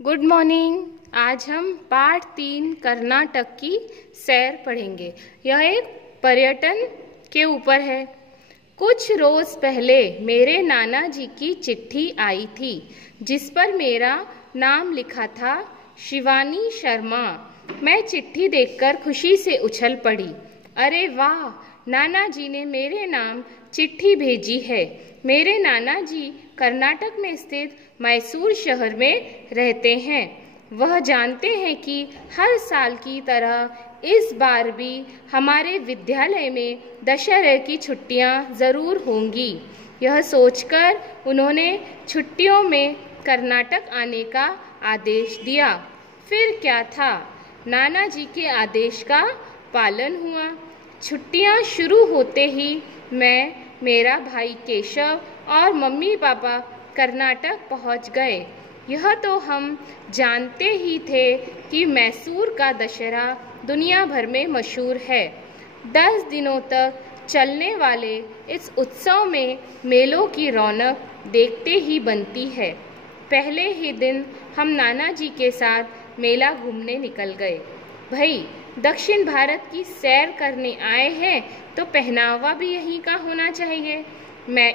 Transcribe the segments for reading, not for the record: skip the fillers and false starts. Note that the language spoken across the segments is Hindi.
Good morning. आज हम पाठ 3 कर्नाटक की सैर पढ़ेंगे। यह एक पर्यटन के ऊपर है। कुछ रोज पहले मेरे नाना जी की चिट्ठी आई थी जिस पर मेरा नाम लिखा था शिवानी शर्मा। मैं चिट्ठी देखकर खुशी से उछल पड़ी। अरे वाह, नाना जी ने मेरे नाम चिट्ठी भेजी है। मेरे नाना जी कर्नाटक में स्थित मैसूर शहर में रहते हैं। वह जानते हैं कि हर साल की तरह इस बार भी हमारे विद्यालय में दशहरे की छुट्टियां जरूर होंगी। यह सोचकर उन्होंने छुट्टियों में कर्नाटक आने का आदेश दिया। फिर क्या था, नाना जी के आदेश का पालन हुआ। छुट्टियां शुरू होते ही मैं, मेरा भाई केशव और मम्मी पापा कर्नाटक पहुंच गए। यह तो हम जानते ही थे कि मैसूर का दशहरा दुनिया भर में मशहूर है। 10 दिनों तक चलने वाले इस उत्सव में मेलों की रौनक देखते ही बनती है। पहले ही दिन हम नाना जी के साथ मेला घूमने निकल गए। भाई, दक्षिण भारत की सैर करने आए हैं तो पहनावा भी यहीं का होना चाहिए।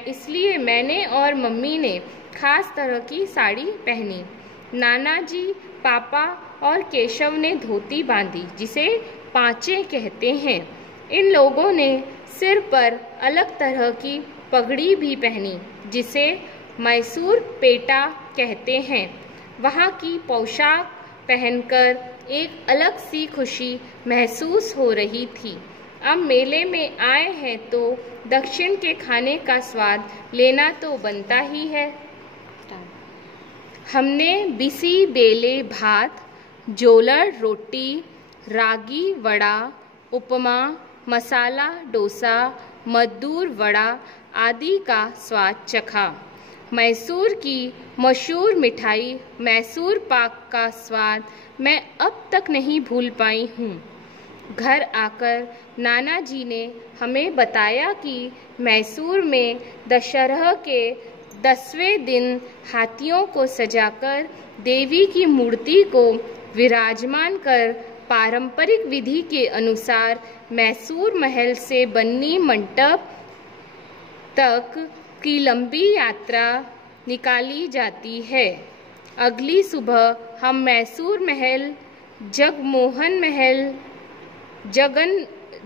इसलिए मैंने और मम्मी ने खास तरह की साड़ी पहनी। नाना जी, पापा और केशव ने धोती बांधी जिसे पांचे कहते हैं। इन लोगों ने सिर पर अलग तरह की पगड़ी भी पहनी जिसे मैसूर पेटा कहते हैं। वहाँ की पोशाक पहनकर एक अलग सी खुशी महसूस हो रही थी। अब मेले में आए हैं तो दक्षिण के खाने का स्वाद लेना तो बनता ही है। हमने बिसी बेले भात, जोलड़ रोटी, रागी वड़ा, उपमा, मसाला डोसा, मद्दूर वड़ा आदि का स्वाद चखा। मैसूर की मशहूर मिठाई मैसूर पाक का स्वाद मैं अब तक नहीं भूल पाई हूँ। घर आकर नाना जी ने हमें बताया कि मैसूर में दशहरा के 10वें दिन हाथियों को सजाकर देवी की मूर्ति को विराजमान कर पारंपरिक विधि के अनुसार मैसूर महल से बन्नी मंटप तक की लंबी यात्रा निकाली जाती है। अगली सुबह हम मैसूर महल,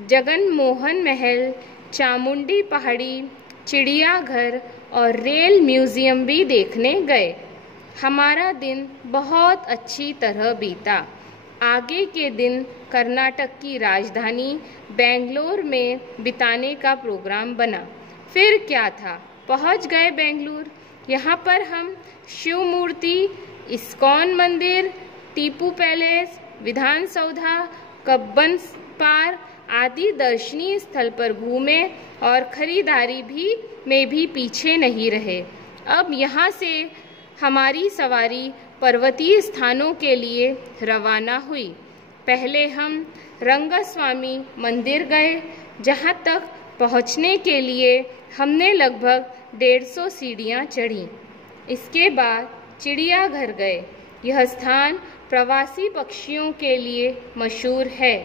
जगन मोहन महल, चामुंडी पहाड़ी, चिड़ियाघर और रेल म्यूजियम भी देखने गए। हमारा दिन बहुत अच्छी तरह बीता। आगे के दिन कर्नाटक की राजधानी बेंगलोर में बिताने का प्रोग्राम बना। फिर क्या था, पहुंच गए बेंगलुरु। यहाँ पर हम शिव मूर्ति, इस्कॉन मंदिर, टीपू पैलेस, विधान सौधा, कब्बन पार्क आदि दर्शनीय स्थल पर घूमे और खरीदारी में भी पीछे नहीं रहे। अब यहाँ से हमारी सवारी पर्वतीय स्थानों के लिए रवाना हुई। पहले हम रंगस्वामी मंदिर गए, जहाँ तक पहुँचने के लिए हमने लगभग 150 सीढ़ियाँ चढ़ीं। इसके बाद चिड़ियाघर गए। यह स्थान प्रवासी पक्षियों के लिए मशहूर है।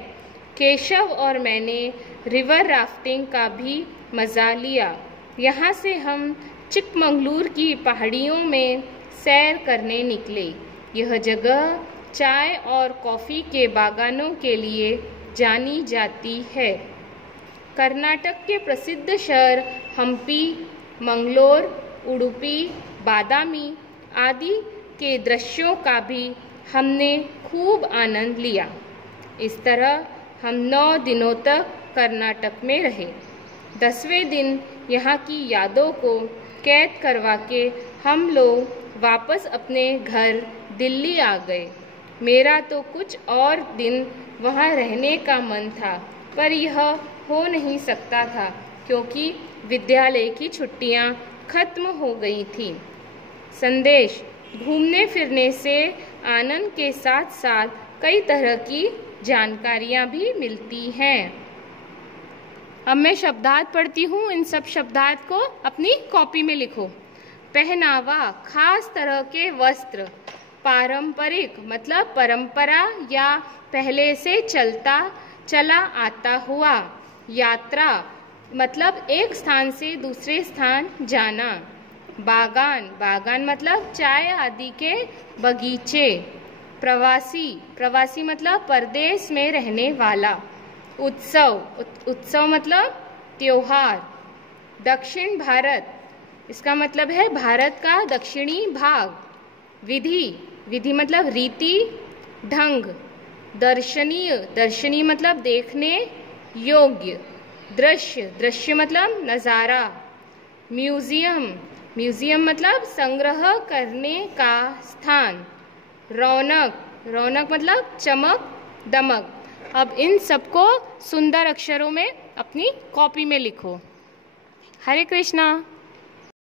केशव और मैंने रिवर राफ्टिंग का भी मज़ा लिया। यहाँ से हम चिकमंगलूर की पहाड़ियों में सैर करने निकले। यह जगह चाय और कॉफ़ी के बागानों के लिए जानी जाती है। कर्नाटक के प्रसिद्ध शहर हम्पी, मंगलोर, उडुपी, बादामी आदि के दृश्यों का भी हमने खूब आनंद लिया। इस तरह हम 9 दिनों तक कर्नाटक में रहे। 10वें दिन यहाँ की यादों को कैद करवा के हम लोग वापस अपने घर दिल्ली आ गए। मेरा तो कुछ और दिन वहाँ रहने का मन था, पर यह हो नहीं सकता था क्योंकि विद्यालय की छुट्टियाँ खत्म हो गई थीं। संदेश: घूमने फिरने से आनंद के साथ साथ कई तरह की जानकारियाँ भी मिलती हैं। अब मैं शब्दार्थ पढ़ती हूँ। इन सब शब्दार्थ को अपनी कॉपी में लिखो। पहनावा: खास तरह के वस्त्र। पारंपरिक मतलब परंपरा या पहले से चला आता हुआ। यात्रा मतलब एक स्थान से दूसरे स्थान जाना। बागान मतलब चाय आदि के बगीचे। प्रवासी मतलब परदेश में रहने वाला। उत्सव मतलब त्योहार। दक्षिण भारत इसका मतलब है भारत का दक्षिणी भाग। विधि मतलब रीति ढंग। दर्शनीय मतलब देखने योग्य। दृश्य मतलब नज़ारा। म्यूजियम मतलब संग्रह करने का स्थान। रौनक मतलब चमक दमक। अब इन सबको सुंदर अक्षरों में अपनी कॉपी में लिखो। हरे कृष्णा।